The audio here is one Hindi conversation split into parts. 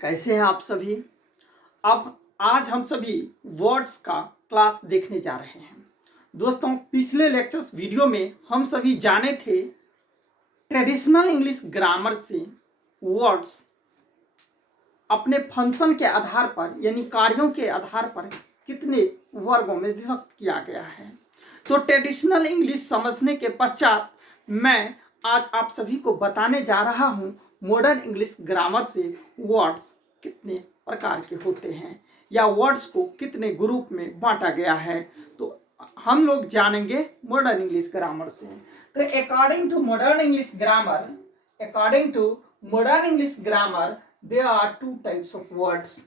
कैसे हैं आप सभी। अब आज हम सभी वर्ड्स का क्लास देखने जा रहे हैं। दोस्तों, पिछले लेक्चर्स वीडियो में हम सभी जाने थे ट्रेडिशनल इंग्लिश ग्रामर से वर्ड्स अपने फंक्शन के आधार पर यानी कार्यों के आधार पर कितने वर्गों में विभक्त किया गया है। तो ट्रेडिशनल इंग्लिश समझने के पश्चात मैं आज आप सभी को बताने जा रहा हूं मॉडर्न इंग्लिश ग्रामर से वर्ड्स कितने प्रकार के होते हैं या वर्ड्स को कितने ग्रुप में बांटा गया है। तो हम लोग जानेंगे मॉडर्न इंग्लिश ग्रामर से। तो according to modern English grammar there are two types of words.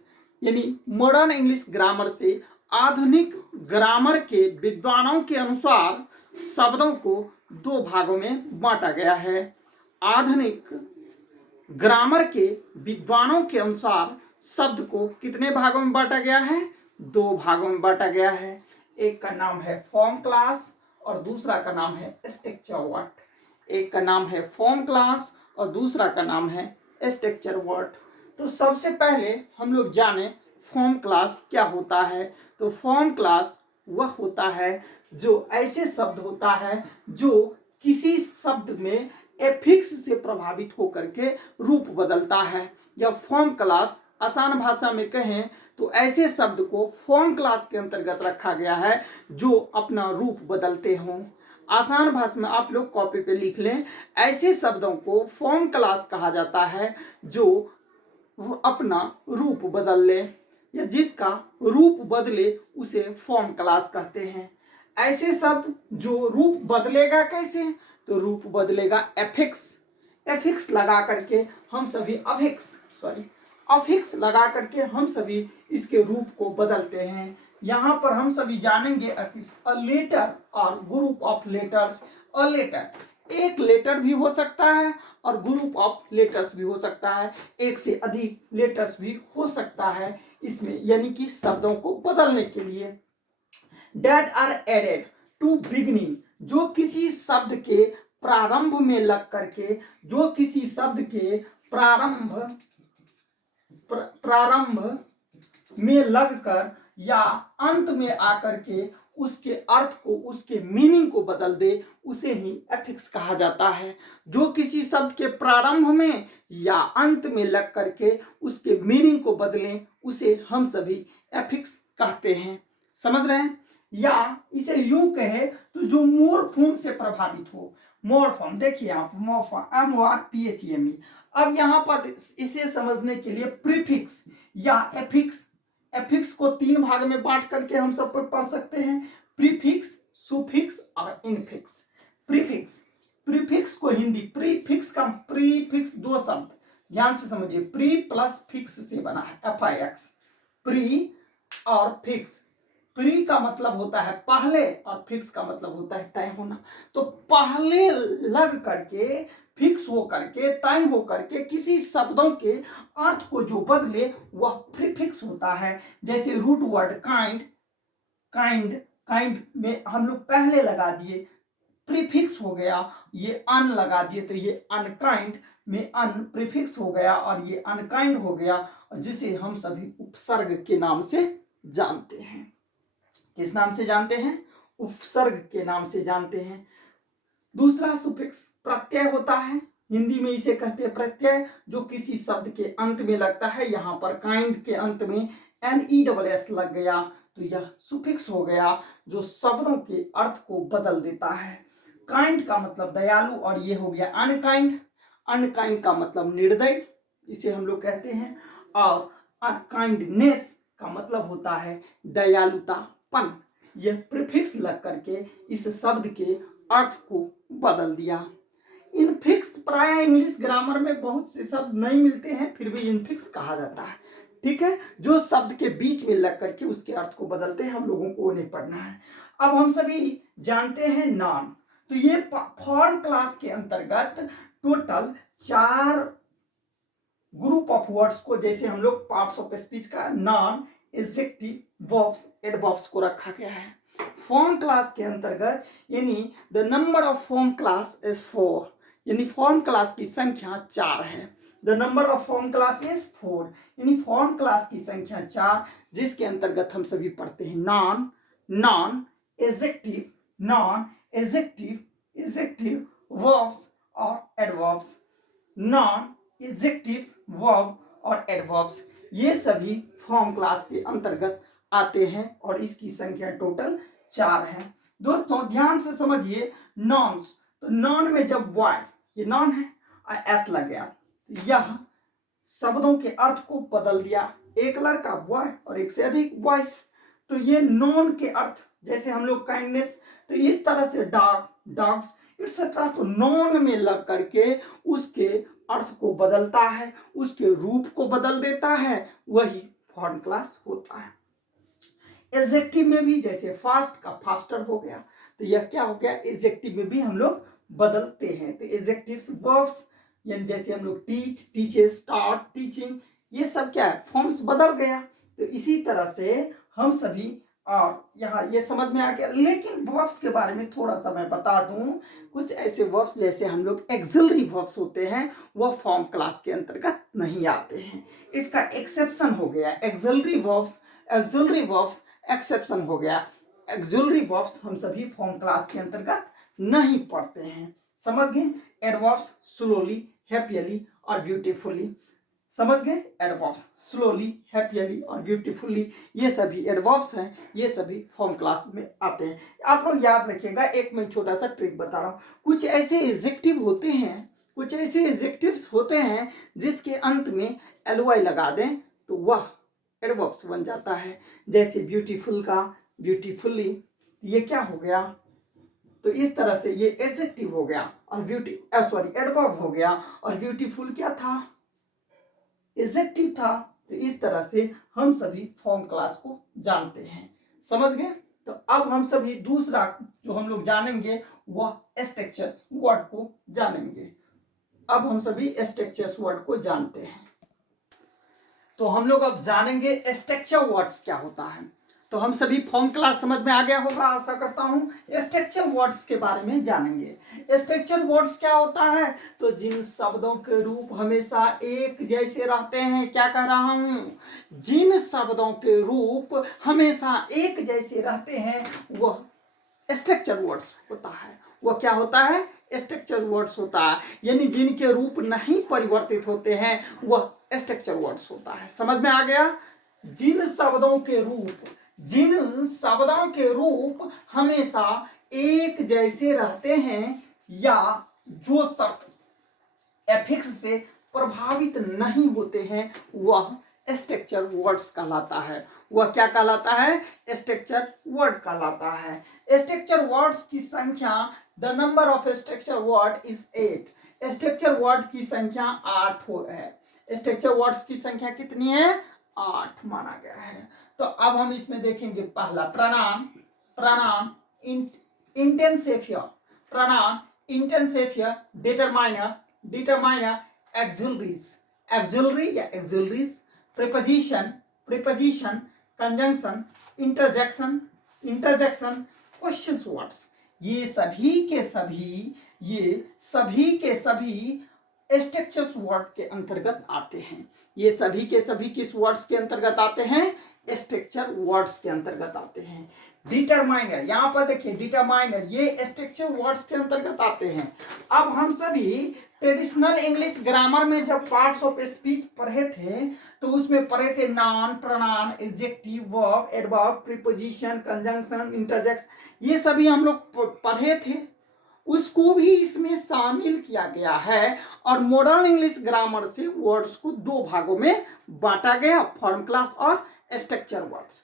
यानी मॉडर्न इंग्लिश ग्रामर से आधुनिक ग्रामर के विद्वानों के अनुसार शब्दों को दो भागों में बांटा गया है। आधुनिक ग्रामर के विद्वानों के अनुसार शब्द को कितने भागों में बांटा गया है? दो भागों में बांटा गया है। एक का नाम है फॉर्म क्लास और दूसरा का नाम है स्ट्रक्चर वर्ड। एक का नाम है फॉर्म क्लास और दूसरा का नाम है स्ट्रक्चर वर्ड। तो सबसे पहले हम लोग जाने फॉर्म क्लास क्या होता है। तो फॉर्म क्लास वह होता है जो ऐसे शब्द होता है जो किसी शब्द में एफिक्स से प्रभावित होकर के रूप बदलता है। या फॉर्म क्लास आसान भाषा में कहें तो ऐसे शब्द को फॉर्म क्लास के अंतर्गत रखा गया है जो अपना रूप बदलते हों। आसान भाषा में आप लोग कॉपी पे लिख लें, ऐसे शब्दों को फॉर्म क्लास कहा जाता है जो अपना रूप बदल ले या जिसका रूप बदले उसे फॉर्म क्लास कहते हैं। ऐसे शब्द जो रूप बदलेगा कैसे? तो रूप बदलेगा एफिक्स लगा करके हम सभी अफिक्स लगा करके हम सभी इसके रूप को बदलते हैं। यहाँ पर हम सभी जानेंगे अ लेटर और group of letters. A letter एक लेटर भी हो सकता है और ग्रुप ऑफ लेटर्स भी हो सकता है, एक से अधिक लेटर्स भी हो सकता है इसमें, यानी कि शब्दों को बदलने के लिए। That are added to beginning, जो किसी शब्द के प्रारंभ में लग करके, जो किसी शब्द के प्रारंभ में लगकर या अंत में आकर के उसके अर्थ को, उसके मीनिंग को बदल दे, उसे ही एफिक्स कहा जाता है। जो किसी शब्द के प्रारंभ में या अंत में लग करके उसके मीनिंग को बदलें उसे हम सभी एफिक्स कहते हैं। समझ रहे हैं? या इसे यूं कहे तो जो मोर्फोम से प्रभावित हो। मोर्फोम देखिए आप, मोर्फोम MORPHEME। अब यहाँ पर इसे समझने के लिए प्रीफिक्स या एफिक्स को तीन भाग में बांट करके हम सब पढ़ सकते हैं। प्रीफिक्स, सुफिक्स और इनफिक्स। प्रीफिक्स को हिंदी प्रीफिक्स दो शब्द ध्यान से समझिए, प्री प्लस फिक्स से बना है FIX। प्री और फिक्स, प्री का मतलब होता है पहले और फिक्स का मतलब होता है तय होना। तो पहले लग करके, फिक्स हो करके, तय हो करके किसी शब्दों के अर्थ को जो बदले वह प्रीफिक्स होता है। जैसे रूट वर्ड काइंड में हम लोग पहले लगा दिए, प्रीफिक्स हो गया। ये अन लगा दिए तो ये अनकाइंड में अन प्रीफिक्स हो गया और ये अनकाइंड हो गया, जिसे हम सभी उपसर्ग के नाम से जानते हैं। किस नाम से जानते हैं? उपसर्ग के नाम से जानते हैं। दूसरा सुफिक्स प्रत्यय होता है, हिंदी में इसे कहते हैं प्रत्यय, जो किसी शब्द के अंत में लगता है। यहाँ पर काइंड के अंत में NESS लग गया तो यह सुफिक्स हो गया जो शब्दों के अर्थ को बदल देता है। काइंड का मतलब दयालु और ये हो गया अनकाइंड का मतलब निर्दयी, इसे हम लोग कहते हैं। और अनकाइंडनेस का मतलब होता है दयालुतापन। यह प्रीफिक्स लग करके इस शब्द के अर्थ को बदल दिया। इनफिक्स प्राय इंग्लिश ग्रामर में बहुत से शब्द नहीं मिलते हैं, फिर भी इनफिक्स कहा जाता है। ठीक है, जो शब्द के बीच में लग करके उसके अर्थ को बदलते हैं, हम लोगों को नहीं पढ़ना है। अब हम सभी जानते हैं नाउन। तो ये फॉर्म क्लास के अंतर्गत टोटल 4 ग्रुप ऑफ वर्ड्स को, जैसे हम लोग पार्ट्स ऑफ स्पीच का नाउन, एडजेक्टिव, वर्ब्स, एडवर्ब्स को रखा गया है। फॉर्म क्लास के अंतर्गत यानी the number of form class is 4, यानी फॉर्म क्लास की संख्या 4 है। The number of form class is 4, यानी फॉर्म क्लास की संख्या 4, जिसके अंतर्गत हम सभी पढ़ते हैं नॉन एडजेक्टिव वर्ब्स और एडवर्ब्स, नॉन एडजेक्टिव वर्ब और एडवर्ब्स, ये सभी फॉर्म क्लास के अंतर्गत आते हैं और इसकी संख्या टोटल 4 है। दोस्तों ध्यान से समझिए, नॉन्स, तो नॉन में जब वाई, ये नॉन है और एस लग गया, यह शब्दों के अर्थ को बदल दिया, एक लड़का बॉय और एक से अधिक बॉयज, तो ये नॉन के अर्थ, जैसे हम लोग काइंडनेस, तो इस तरह से डॉग्स एक्सेट्रा, तो नॉन में लग करके उसके अर्थ को बदलता है, उसके रूप को बदल देता है, वही फॉर्म क्लास होता है। एडजेक्टिव में भी जैसे फास्ट का फास्टर हो गया, तो यह क्या हो गया, एडजेक्टिव में भी हम लोग बदलते हैं। तो एडजेक्टिव्स वर्ब्स, यानी जैसे हम लोग टीच, टीचेस, स्टार्ट, टीचिंग, ये सब क्या है, फॉर्म्स बदल गया। तो इसी तरह से हम सभी, और यहाँ ये समझ में आ गया। लेकिन वर्ब्स के बारे में थोड़ा सा मैं बता दूं, कुछ ऐसे वर्ब्स जैसे हम लोग एक्सिलरी वर्ब्स होते हैं, वह फॉर्म क्लास के अंतर्गत नहीं आते हैं, इसका एक्सेप्शन हो गया। एक्सिलरी वर्ब्स एक्सेप्शन हो गया। एक्सिलरी वर्ब्स हम सभी फॉर्म क्लास के अंतर्गत नहीं पढ़ते हैं, समझ गए। एडवर्ब्स स्लोली, हैप्पीली और ब्यूटीफुली, समझ गए। एडवर्ब्स स्लोली, हैप्पीली और ब्यूटीफुली, ये सभी एडवर्ब्स हैं, ये सभी फॉर्म क्लास में आते हैं। आप लोग याद रखिएगा, एक मैं छोटा सा ट्रिक बता रहा हूँ। कुछ ऐसे एडजेक्टिव होते हैं, कुछ ऐसे एडजेक्टिव्स होते हैं जिसके अंत में ly लगा दें तो वह एडवर्ब्स बन जाता है। जैसे ब्यूटीफुल का ब्यूटीफुली, ये क्या हो गया, तो इस तरह से ये एडजेक्टिव हो गया और एडवर्ब हो गया, और ब्यूटीफुल क्या था, एडजेक्टिव था। तो इस तरह से हम सभी फॉर्म क्लास को जानते हैं, समझ गए। तो अब हम सभी दूसरा जो हम लोग जानेंगे वह स्ट्रक्चर्स वर्ड को जानेंगे। अब हम सभी स्ट्रक्चर्स वर्ड को जानते हैं, तो हम लोग अब जानेंगे स्ट्रक्चर वर्ड्स क्या होता है। तो हम सभी फॉर्म क्लास समझ में आ गया होगा, आशा करता हूं। स्ट्रक्चर वर्ड्स के बारे में जानेंगे। स्ट्रक्चर वर्ड्स क्या होता है, तो जिन शब्दों के रूप हमेशा एक जैसे रहते हैं, क्या कह रहा हूं, जिन शब्दों के रूप हमेशा एक जैसे रहते हैं वह स्ट्रक्चर वर्ड्स होता है। वह क्या होता है, स्ट्रक्चर वर्ड्स होता है, यानी जिनके रूप नहीं परिवर्तित होते हैं वह स्ट्रक्चर वर्ड्स होता है। समझ में आ गया। जिन शब्दों के रूप हमेशा एक जैसे रहते हैं, या जो शब्द एफिक्स से प्रभावित नहीं होते हैं, वह स्ट्रक्चर वर्ड्स कहलाता है। वह क्या कहलाता है, स्ट्रक्चर वर्ड कहलाता है। स्ट्रक्चर वर्ड्स की संख्या, the number of structure word is 8। Structure word की संख्या 8 है। स्ट्रक्चर वर्ड्स की संख्या कितनी है, 8 माना गया है। तो अब हम इसमें देखेंगे पहला प्रनाउन इंटेंसिफियर, डिटरमाइनर, एक्सिलरी या auxiliaries, preposition, conjunction, interjection, question words, ये सभी के सभी स्ट्रक्चर्स वर्ड के अंतर्गत आते हैं। ये सभी के सभी किस वर्ड्स के अंतर्गत आते हैं, स्ट्रक्चर वर्ड्स के अंतर्गत आते हैं। डिटरमाइनर, यहां पर देखिए डिटरमाइनर, ये स्ट्रक्चर वर्ड्स के अंतर्गत आते हैं। अब हम सभी ट्रेडिशनल इंग्लिश ग्रामर में जब पार्ट्स ऑफ स्पीच पढ़े थे, तो उसमें पढ़े थे noun, pronoun, adjective, verb, adverb, preposition, conjunction, interjection, ये सभी हम लोग पढ़े थे। उसको भी इसमें शामिल किया गया है, और मॉडर्न इंग्लिश ग्रामर से वर्ड्स को 2 भागों में बांटा गया, फॉर्म क्लास और स्ट्रक्चर वर्ड्स।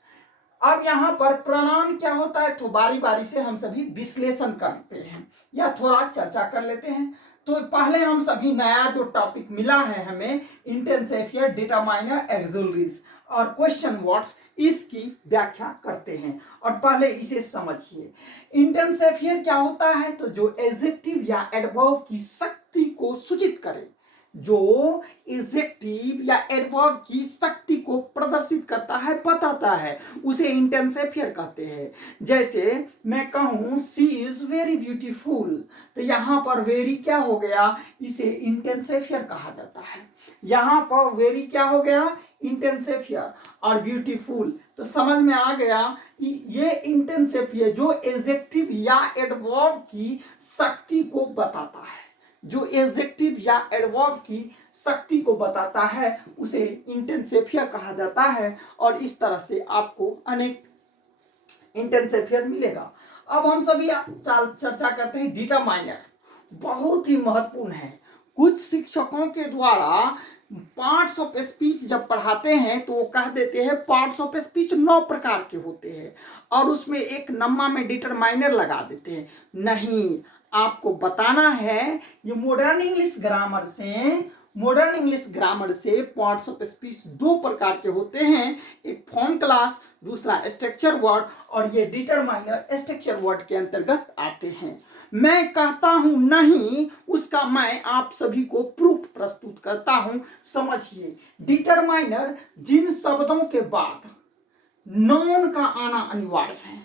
अब यहाँ पर प्रोनाउन क्या होता है, तो बारी बारी से हम सभी विश्लेषण करते हैं या थोड़ा चर्चा कर लेते हैं। तो पहले हम सभी नया जो टॉपिक मिला है हमें, इंटेंसिफियर, डिटरमाइनर, एक्सिलरीज और क्वेश्चन वर्ड्स, इसकी व्याख्या करते हैं। और पहले इसे समझिए। इंटेंसिफियर क्या होता है, तो जो एडजेक्टिव या एडवर्ब की शक्ति को सूचित करे, जो एडजेक्टिव या एडवर्ब की शक्ति को प्रदर्शित करता है, बताता है, उसे इंटेंसिफायर कहते हैं। जैसे मैं कहूं सी इज वेरी ब्यूटीफुल, तो यहां पर वेरी क्या हो गया, इसे इंटेंसिफायर कहा जाता है। यहां पर वेरी क्या हो गया, इंटेंसिफायर, और ब्यूटीफुल तो समझ में आ गया कि ये इंटेंसिफायर जो एडजेक्टिव या एडवर्ब की शक्ति को बताता है, जो एडजेक्टिव या एडवर्ब की शक्ति को बताता है, उसे इंटेंसिफायर कहा जाता है। और इस तरह से आपको अनेक इंटेंसिफायर मिलेगा। अब हम सभी चर्चा करते हैं डिटरमाइनर, बहुत ही महत्वपूर्ण है। कुछ शिक्षकों के द्वारा पार्ट्स ऑफ स्पीच जब पढ़ाते हैं तो वो कह देते हैं पार्ट्स ऑफ स्पीच 9 प्रकार के होते हैं, और उसमें एक नम्मा में डिटरमाइनर लगा देते हैं। नहीं, आपको बताना है ये मॉडर्न इंग्लिश ग्रामर से पार्ट्स ऑफ स्पीच 2 प्रकार के होते हैं, एक फॉर्म क्लास, दूसरा स्ट्रक्चर वर्ड, और ये डिटरमाइनर स्ट्रक्चर वर्ड के अंतर्गत आते हैं। मैं कहता हूं नहीं, उसका मैं आप सभी को प्रूफ प्रस्तुत करता हूं। समझिए, डिटरमाइनर जिन शब्दों के बाद नॉन का आना अनिवार्य है,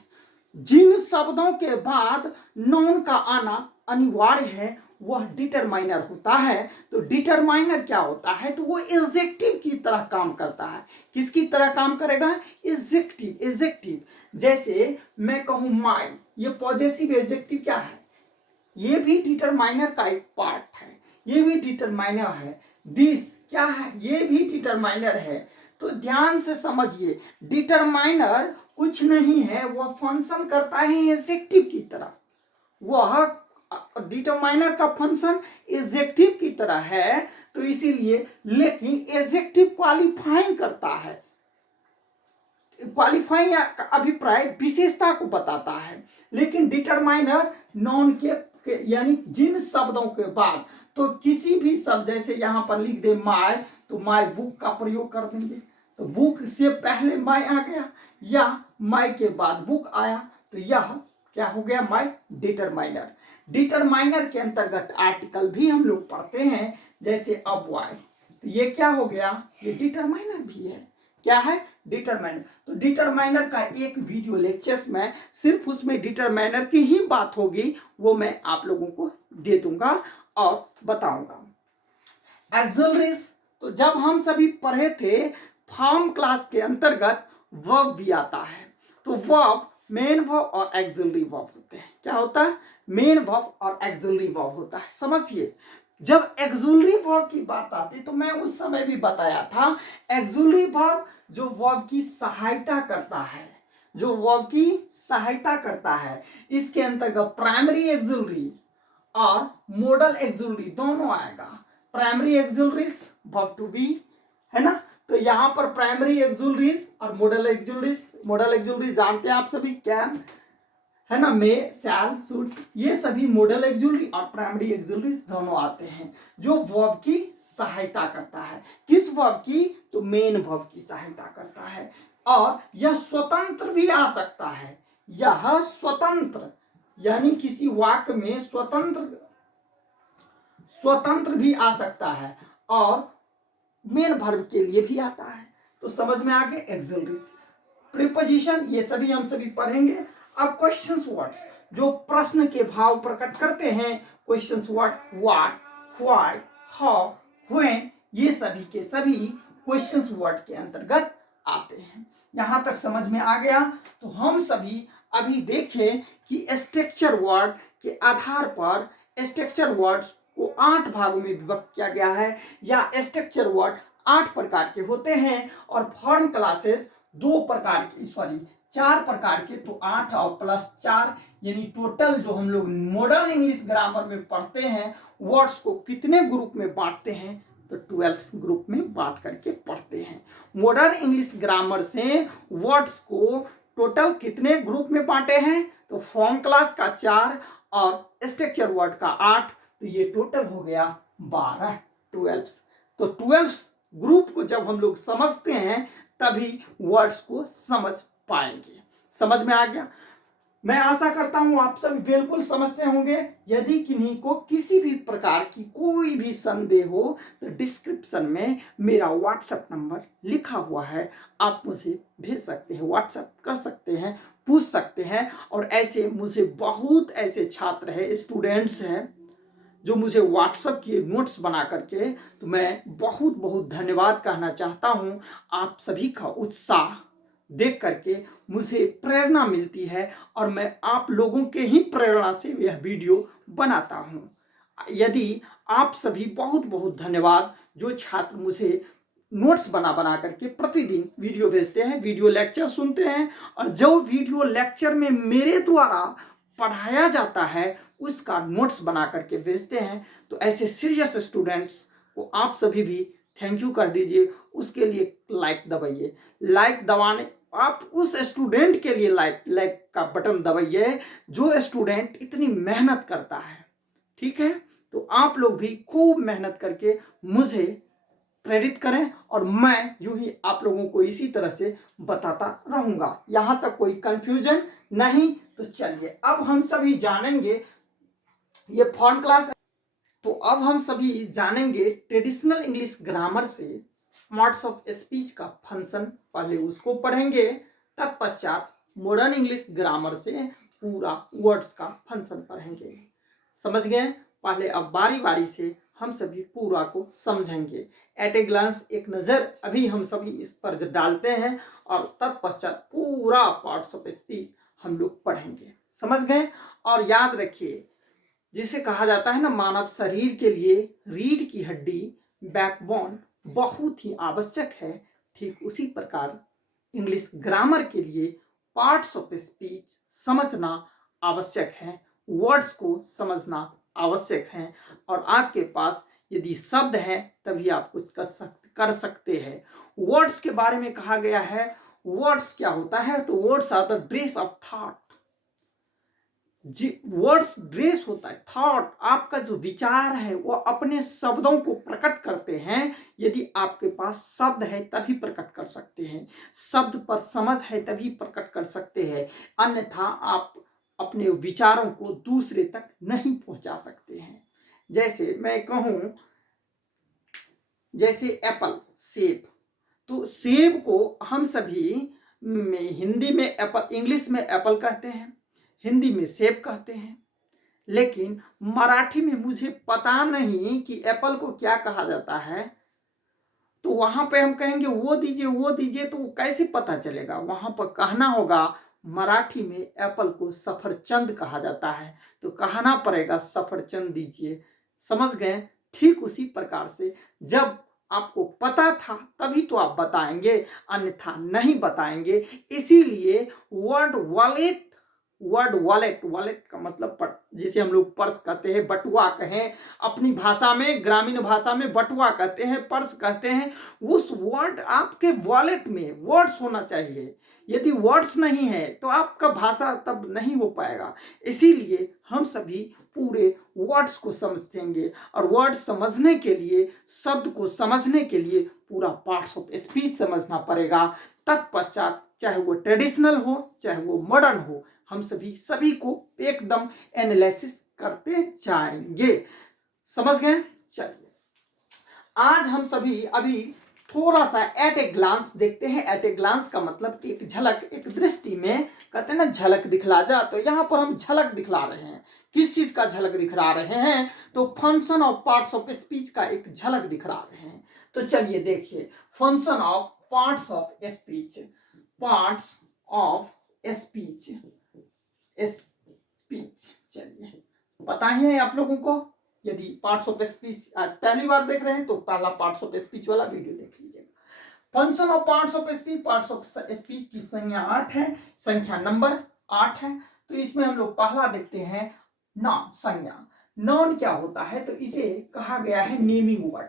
जिन शब्दों के बाद नॉन का आना अनिवार्य है वह डिटरमाइनर होता है। तो डिटरमाइनर क्या होता है, तो वो एडजेक्टिव की तरह काम करता है। किसकी तरह काम करेगा, एडजेक्टिव। जैसे मैं कहूं माई, ये पॉजेसिव एडजेक्टिव क्या है, ये भी डिटरमाइनर का एक पार्ट है, ये भी डिटरमाइनर है। दिस क्या है, ये भी डिटरमाइनर है। तो ध्यान से समझिए, डिटरमाइनर कुछ नहीं है, वह फंक्शन करता है एडजेक्टिव की तरह। वह डिटरमाइनर का फंक्शन एडजेक्टिव की तरह है, तो इसीलिए, लेकिन एडजेक्टिव क्वालिफाइंग करता है, क्वालिफाइंग या अभिप्राय विशेषता को बताता है, लेकिन डिटरमाइनर नॉन के यानी जिन शब्दों के बाद, तो किसी भी शब्द, जैसे यहां पर लिख दे माय, तो माय बुक का प्रयोग कर देंगे, तो बुक से पहले माय आ गया, या माय के बाद बुक आया, तो यह क्या हो गया, माय डिटरमाइनर। डिटरमाइनर के अंतर्गत आर्टिकल भी हम लोग पढ़ते हैं, जैसे अब वाई, तो ये क्या हो गया, ये डिटरमाइनर भी है। क्या है, डिटरमाइनर। तो डिटरमाइनर का एक वीडियो लेक्चर्स में सिर्फ उसमें डिटरमाइनर की ही बात होगी, वो मैं आप लोगों को दे दूंगा और बताऊंगा। एक्सिलरीज, तो जब हम सभी पढ़े थे फॉर्म क्लास के अंतर्गत वर्ब भी आता है, तो वर्ब मेन वर्ब और एक्सिलरी वर्ब होते हैं। क्या होता है, मेन वर्ब और एक्सिलरी वर्ब होता है। समझिए, जब एक्सिलरी वर्ब की बात आती, तो मैं उस समय भी बताया था, एक्सिलरी वर्ब जो वर्ब की सहायता करता है, जो वर्ब की सहायता करता है, इसके अंतर्गत प्राइमरी एक्सिलरी और मॉडल एक्सिलरी दोनों आएगा। Primary auxiliaries verb to be, है ना, तो यहां पर प्राइमरी एक्सिलरीज और मॉडल एक्सिलरीज जानते हैं आप सभी, कैन, है ना, मे, शैल, शुड, ये सभी मॉडल एक्सिलरी और प्राइमरी एक्सिलरीज दोनों आते हैं, जो वर्ब की सहायता करता है। किस वर्ब की, तो मेन वर्ब की सहायता करता है। और यह स्वतंत्र भी आ सकता है, यह स्वतंत्र यानी किसी वाक्य में स्वतंत्र भी आ सकता है, और मेन वर्ब के लिए भी आता है। तो समझ में आ गए एक्सिलरीज, प्रीपोजिशन, ये सभी हम सभी पढ़ेंगे। अब क्वेश्चंस वर्ड्स, जो प्रश्न के भाव प्रकट करते हैं, questions word what, why, how, when, ये सभी के सभी क्वेश्चंस वर्ड के अंतर्गत आते हैं। यहां तक समझ में आ गया। तो हम सभी अभी देखें कि स्ट्रक्चर वर्ड के आधार पर स्ट्रक्चर वर्ड्स को 8 भागों में विभक्त किया गया है, या स्ट्रक्चर वर्ड 8 प्रकार के होते हैं, और फॉर्म क्लासेस 4 प्रकार के। तो 8 और +4 यानी टोटल जो हम लोग मॉडर्न इंग्लिश ग्रामर में पढ़ते हैं, वर्ड्स को कितने ग्रुप में बांटते हैं, तो 12 ग्रुप में बांट करके पढ़ते हैं। मॉडर्न इंग्लिश ग्रामर से वर्ड्स को टोटल कितने ग्रुप में बांटे हैं, तो फॉर्म क्लास का 4 और स्ट्रक्चर वर्ड का 8, तो ये टोटल हो गया 12, 12। तो 12 ग्रुप को जब हम लोग समझते हैं, तभी वर्ड्स को समझ पाएंगे। समझ में आ गया। मैं आशा करता हूं आप सभी बिल्कुल समझते होंगे। यदि किन्हीं को किसी भी प्रकार की कोई भी संदेह हो तो डिस्क्रिप्शन में मेरा व्हाट्सएप नंबर लिखा हुआ है, आप मुझे भेज सकते हैं, व्हाट्सएप कर सकते हैं, पूछ सकते हैं। और ऐसे मुझे बहुत ऐसे छात्र हैं, स्टूडेंट्स हैं जो मुझे व्हाट्सएप किए नोट्स बना करके, तो मैं बहुत बहुत धन्यवाद कहना चाहता हूं। आप सभी का उत्साह देख करके मुझे प्रेरणा मिलती है और मैं आप लोगों के ही प्रेरणा से यह वीडियो बनाता हूं। यदि आप सभी बहुत बहुत धन्यवाद जो छात्र मुझे नोट्स बना बना करके प्रतिदिन वीडियो भेजते हैं, वीडियो लेक्चर सुनते हैं, और जो वीडियो लेक्चर में मेरे द्वारा पढ़ाया जाता है उसका नोट्स बना करके भेजते हैं। तो ऐसे सीरियस स्टूडेंट्स को आप सभी भी थैंक यू कर दीजिए। उसके लिए लाइक दबाइए, लाइक दबाने आप उस स्टूडेंट के लिए लाइक का बटन दबाइए जो स्टूडेंट इतनी मेहनत करता है। ठीक है, तो आप लोग भी खूब मेहनत करके मुझे प्रेरित करें और मैं यूं ही आप लोगों को इसी तरह से बताता रहूंगा। यहां तक कोई कंफ्यूजन नहीं। तो चलिए अब हम सभी जानेंगे, ये फॉर्म क्लास है, तो अब हम सभी जानेंगे ट्रेडिशनल इंग्लिश ग्रामर से पार्ट्स ऑफ स्पीच का फंक्शन, पहले उसको पढ़ेंगे, तत्पश्चात मॉडर्न इंग्लिश ग्रामर से पूरा वर्ड्स का फंक्शन पढ़ेंगे। समझ गए? पहले अब बारी बारी से हम सभी पूरा को समझेंगे। एट ए ग्लांस एक नजर अभी हम सभी इस पर डालते हैं और तत्पश्चात पूरा पार्ट्स ऑफ स्पीच हम लोग पढ़ेंगे। समझ गए? और याद रखिए, जिसे कहा जाता है ना, मानव शरीर के लिए रीढ़ की हड्डी बैकबोन बहुत ही आवश्यक है, ठीक उसी प्रकार इंग्लिश ग्रामर के लिए पार्ट्स ऑफ स्पीच समझना आवश्यक है, वर्ड्स को समझना आवश्यक है। और आपके पास यदि शब्द है तभी आप कुछ कर सकते हैं। वर्ड्स के बारे में कहा गया है, वर्ड्स क्या होता है, तो words are the dress of thought. Words dress होता है थॉट, आपका जो विचार है वो अपने शब्दों को प्रकट करते हैं। यदि आपके पास शब्द है तभी प्रकट कर सकते हैं, शब्द पर समझ है तभी प्रकट कर सकते हैं, अन्यथा आप अपने विचारों को दूसरे तक नहीं पहुंचा सकते हैं। जैसे मैं कहूं, जैसे एप्पल, सेब, तो सेब को हम सभी में हिंदी में एप्पल, इंग्लिश में एप्पल कहते हैं, हिंदी में सेब कहते हैं, लेकिन मराठी में मुझे पता नहीं कि एप्पल को क्या कहा जाता है। तो वहां पे हम कहेंगे वो दीजिए वो दीजिए, तो कैसे पता चलेगा? वहां पर कहना होगा मराठी में एप्पल को सफरचंद कहा जाता है, तो कहना पड़ेगा सफरचंद दीजिए। समझ गए? ठीक उसी प्रकार से जब आपको पता था तभी तो आप बताएंगे, अन्यथा नहीं बताएंगे। इसीलिए word wallet, word wallet, wallet का मतलब जिसे हम लोग पर्स कहते हैं, बटुआ कहें, अपनी भाषा में, ग्रामीण भाषा में बटुआ कहते हैं, पर्स कहते हैं। उस वर्ड आपके वॉलेट में वर्ड्स होना चाहिए। यदि वर्ड्स नहीं है तो आपका भाषा तब नहीं हो पाएगा। इसीलिए हम सभी पूरे वर्ड्स को समझेंगे, और वर्ड समझने के लिए, शब्द को समझने के लिए पूरा पार्ट्स ऑफ स्पीच समझना पड़ेगा। तत्पश्चात चाहे वो ट्रेडिशनल हो चाहे वो मॉडर्न हो, हम सभी को एकदम एनालिसिस करते जाएंगे। समझ गए? चलिए आज हम सभी अभी थोड़ा सा एट ए ग्लांस देखते हैं। एट ए ग्लांस का मतलब एक झलक, एक दृष्टि में, कहते हैं ना झलक दिखला जा, तो यहाँ पर हम झलक दिखला रहे हैं। किस चीज का झलक दिखला रहे हैं? तो function of parts of speech का एक झलक दिखला रहे हैं। तो चलिए देखिए, function of parts of speech, parts of speech, speech. चलिए पता है आप लोगों को, यदि पार्ट्स ऑफ स्पीच आज पहली बार देख रहे हैं तो पहला पार्ट्स ऑफ स्पीच वाला वीडियो देख लीजिएगा। Function of parts of speech, parts of speech की संख्या 8 है, संख्या नंबर 8 है। तो इसमें हम लोग पहला देखते हैं नाउन, संज्ञा। नाउन क्या होता है? तो इसे कहा गया है नेमिंग वर्ड।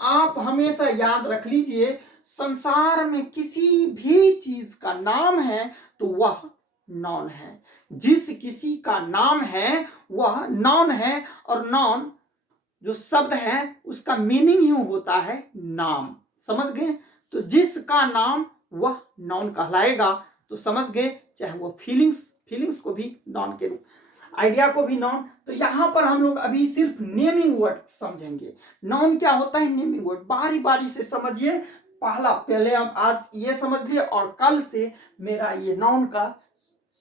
आप हमेशा याद रख लीजिए, संसार में किसी भी चीज का नाम है तो वह नाउन है। जिस किसी का नाम है वह नाउन है, और नाउन जो शब्द है उसका मीनिंग ही होता है नाम। समझ गए? तो जिसका नाम वह नाउन कहलाएगा। तो समझ गए, चाहे वो फीलिंग्स को भी नाउन के रूप, आइडिया को भी नाउन। तो यहाँ पर हम लोग अभी सिर्फ नेमिंग वर्ड समझेंगे। नाउन क्या होता है, नेमिंग वर्ड। बारी बारी से समझिए, पहले हम आज ये समझ लिए और कल से मेरा ये नाउन का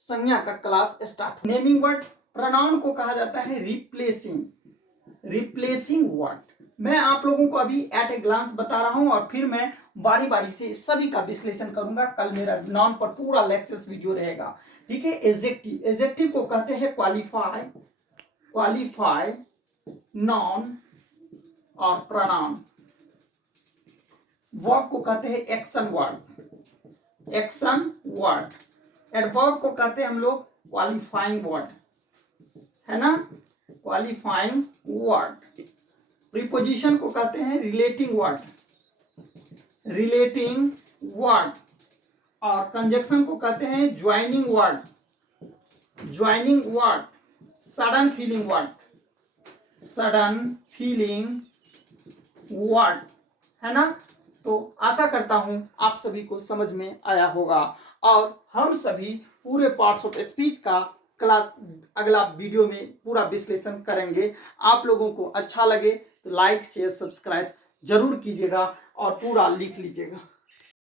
संज्ञा का class start. Naming word, pronoun को कहा जाता है रिप्लेसिंग वर्ड। मैं आप लोगों को अभी एट ए ग्लांस बता रहा हूं और फिर मैं बारी बारी से सभी का विश्लेषण करूंगा। कल मेरा नाउन पर पूरा लेक्चर्स वीडियो रहेगा, ठीक है। एडजेक्टिव को कहते हैं क्वालिफाई नाउन और प्रोनाउन। वर्ब को कहते हैं एक्शन वर्ड। एडवर्ब को कहते हैं हम लोग क्वालिफाइंग वर्ड, है ना, क्वालिफाइंग वर्ड। प्रीपोजिशन को कहते हैं रिलेटिंग वर्ड। और कंजक्शन को कहते हैं joining word. Sudden feeling word, है ना। तो आशा करता हूं आप सभी को समझ में आया होगा और हम सभी पूरे पार्ट्स ऑफ स्पीच का क्लास अगला वीडियो में पूरा विश्लेषण करेंगे। आप लोगों को अच्छा लगे तो लाइक शेयर सब्सक्राइब जरूर कीजिएगा और पूरा लिख लीजिएगा।